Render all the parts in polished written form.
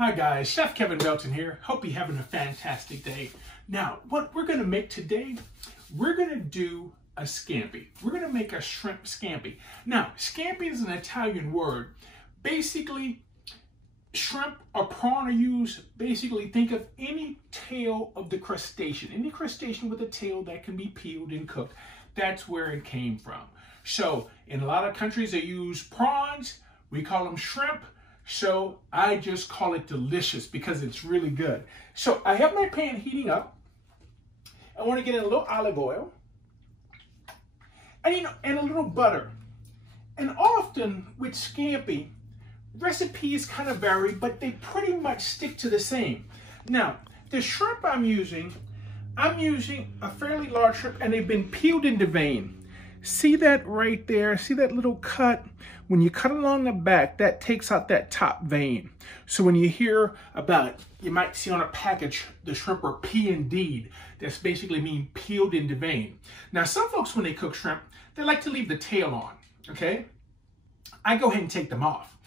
Hi guys, Chef Kevin Belton here. Hope you're having a fantastic day. Now, what we're gonna make today, we're gonna do a scampi. We're gonna make a shrimp scampi. Now, scampi is an Italian word. Basically, shrimp or prawn are used. Basically, think of any tail of the crustacean. Any crustacean with a tail that can be peeled and cooked. That's where it came from. So, in a lot of countries they use prawns. We call them shrimp. So I just call it delicious because it's really good. So I have my pan heating up. I want to get in a little olive oil and a little butter. And often with scampi, recipes kind of vary, but they pretty much stick to the same. Now, the shrimp I'm using a fairly large shrimp, and they've been peeled and deveined. See that right there? See that little cut? When you cut along the back, that takes out that top vein. So when you hear about, you might see on a package, the shrimp are P&D'd. That's basically mean peeled and deveined. Now, some folks, when they cook shrimp, they like to leave the tail on, okay? I go ahead and take them off.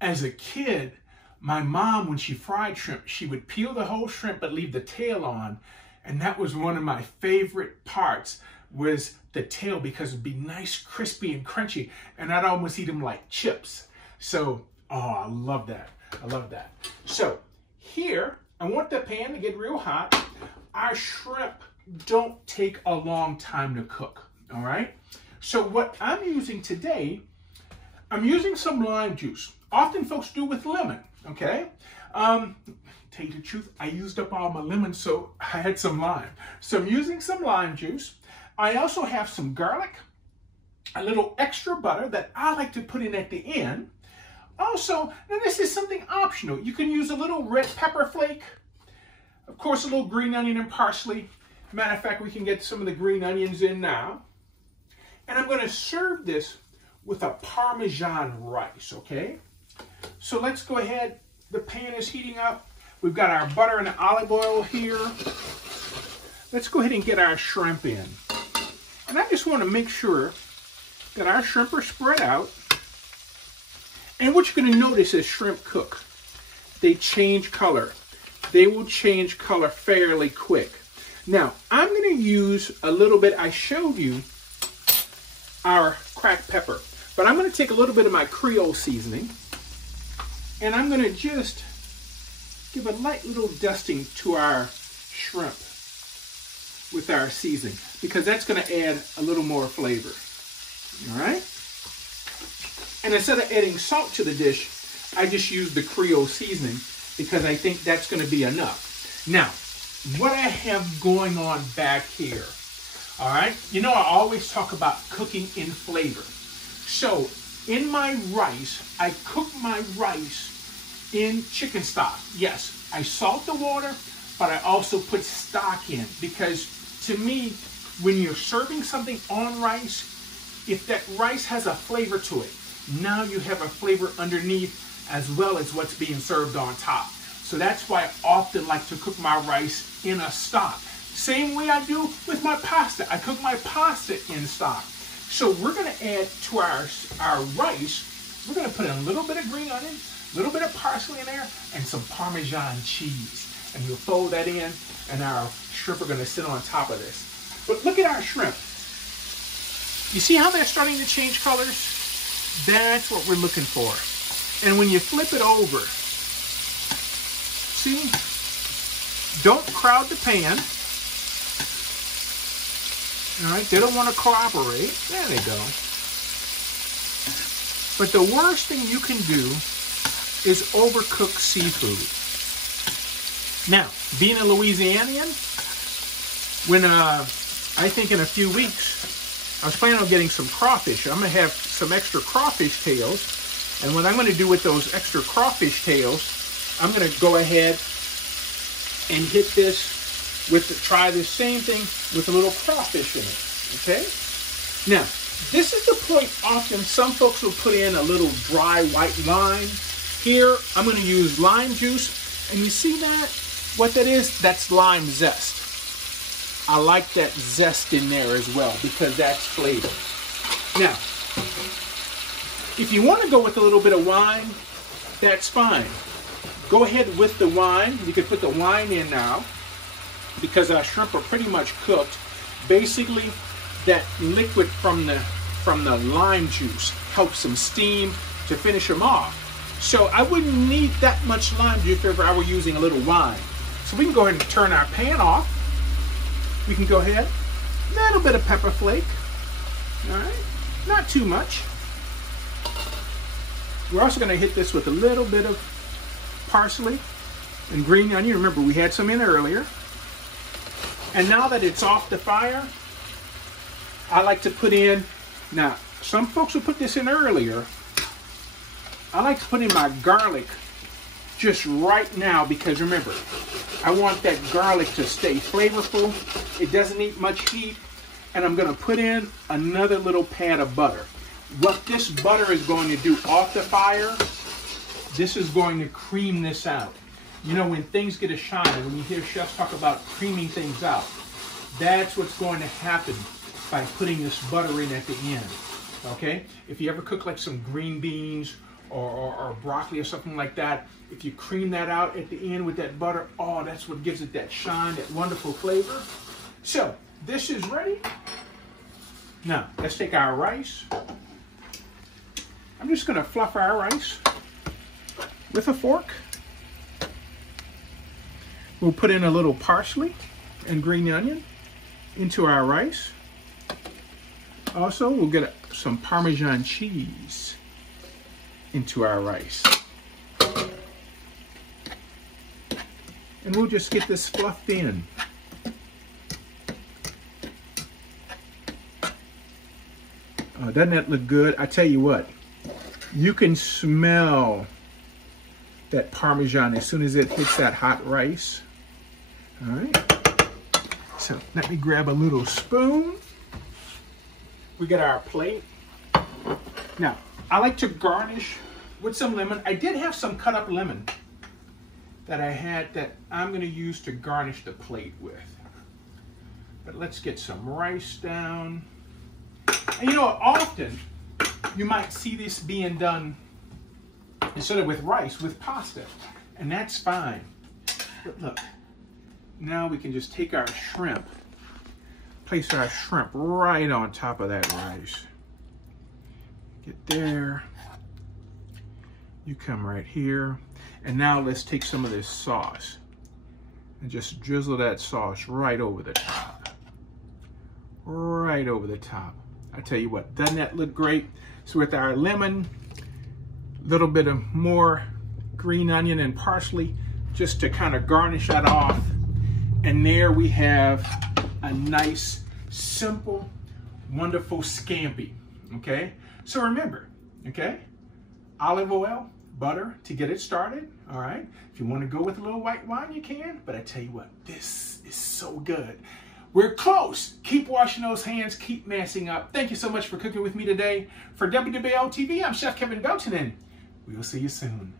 As a kid, my mom, when she fried shrimp, she would peel the whole shrimp but leave the tail on. And that was one of my favorite parts, was the tail, because it'd be nice, crispy, and crunchy, and I'd almost eat them like chips. So, oh, I love that. I love that. So, here, I want the pan to get real hot. Our shrimp don't take a long time to cook, all right? So, what I'm using today, I'm using some lime juice. Often folks do with lemon, okay? Tell you the truth, I used up all my lemon, so I had some lime. So I'm using some lime juice. I also have some garlic, a little extra butter that I like to put in at the end. Also, now this is something optional. You can use a little red pepper flake, of course a little green onion and parsley. Matter of fact, we can get some of the green onions in now. And I'm going to serve this with a Parmesan rice, okay? So let's go ahead. The pan is heating up. We've got our butter and olive oil here. Let's go ahead and get our shrimp in. And I just want to make sure that our shrimp are spread out. And what you're going to notice as shrimp cook, they change color. They will change color fairly quick. Now, I'm going to use a little bit, I showed you our cracked pepper, but I'm going to take a little bit of my Creole seasoning, and I'm going to just give a light little dusting to our shrimp with our seasoning, because that's going to add a little more flavor. All right? And instead of adding salt to the dish, I just use the Creole seasoning because I think that's going to be enough. Now, what I have going on back here, all right? You know, I always talk about cooking in flavor. So, in my rice, I cook my rice in chicken stock. Yes, I salt the water, but I also put stock in, because to me, when you're serving something on rice, if that rice has a flavor to it, now you have a flavor underneath as well as what's being served on top. So that's why I often like to cook my rice in a stock. Same way I do with my pasta. I cook my pasta in stock. So we're going to add to our rice, we're going to put in a little bit of green onion, a little bit of parsley in there, and some Parmesan cheese. And we'll fold that in, and our shrimp are going to sit on top of this. But look at our shrimp. You see how they're starting to change colors? That's what we're looking for. And when you flip it over, see? Don't crowd the pan. All right, they don't want to cooperate. There they go. But the worst thing you can do is overcook seafood. Now, being a Louisianian, when I think in a few weeks, I was planning on getting some crawfish. I'm going to have some extra crawfish tails. And what I'm going to do with those extra crawfish tails, I'm going to go ahead and hit this with try the same thing with a little crawfish in it, okay? Now, this is the point often some folks will put in a little dry white lime. Here, I'm going to use lime juice. And you see that? What that is? That's lime zest. I like that zest in there as well because that's flavor. Now, if you want to go with a little bit of wine, that's fine. go ahead with the wine. You can put the wine in now because our shrimp are pretty much cooked. Basically, that liquid from the lime juice helps them steam to finish them off. So I wouldn't need that much lime juice if I were using a little wine. So we can go ahead and turn our pan off. We can go ahead, a little bit of pepper flake, all right, not too much. We're also going to hit this with a little bit of parsley and green onion. Remember, we had some in earlier. And now that it's off the fire, I like to put in, now some folks will put this in earlier. I like to put in my garlic just right now because remember, I want that garlic to stay flavorful. It doesn't need much heat. And I'm going to put in another little pad of butter. What this butter is going to do off the fire, this is going to cream this out. You know, when things get a shine, when you hear chefs talk about creaming things out, that's what's going to happen by putting this butter in at the end. Okay? If you ever cook like some green beans or broccoli or something like that, if you cream that out at the end with that butter, oh, that's what gives it that shine, that wonderful flavor. So, this is ready. Now, let's take our rice. I'm just going to fluff our rice with a fork. We'll put in a little parsley and green onion into our rice. Also, we'll get some Parmesan cheese into our rice. And we'll just get this fluffed in. Doesn't that look good? I tell you what, you can smell that Parmesan as soon as it hits that hot rice. All right. So let me grab a little spoon. We got our plate. Now, I like to garnish with some lemon. I did have some cut up lemon that I had that I'm going to use to garnish the plate with. But let's get some rice down. And you know, often you might see this being done instead of with rice, with pasta. And that's fine. But look, now we can just take our shrimp, place our shrimp right on top of that rice. Get there. You come right here. And now let's take some of this sauce and just drizzle that sauce right over the top. Right over the top. I tell you what, doesn't that look great? So with our lemon, a little bit of more green onion and parsley, just to kind of garnish that off. And there we have a nice, simple, wonderful scampi, okay? So remember, okay, olive oil, butter to get it started, all right? If you want to go with a little white wine, you can, but I tell you what, this is so good. We're close. Keep washing those hands, keep messing up. Thank you so much for cooking with me today. For WWLTV, I'm Chef Kevin Belton, and we'll see you soon.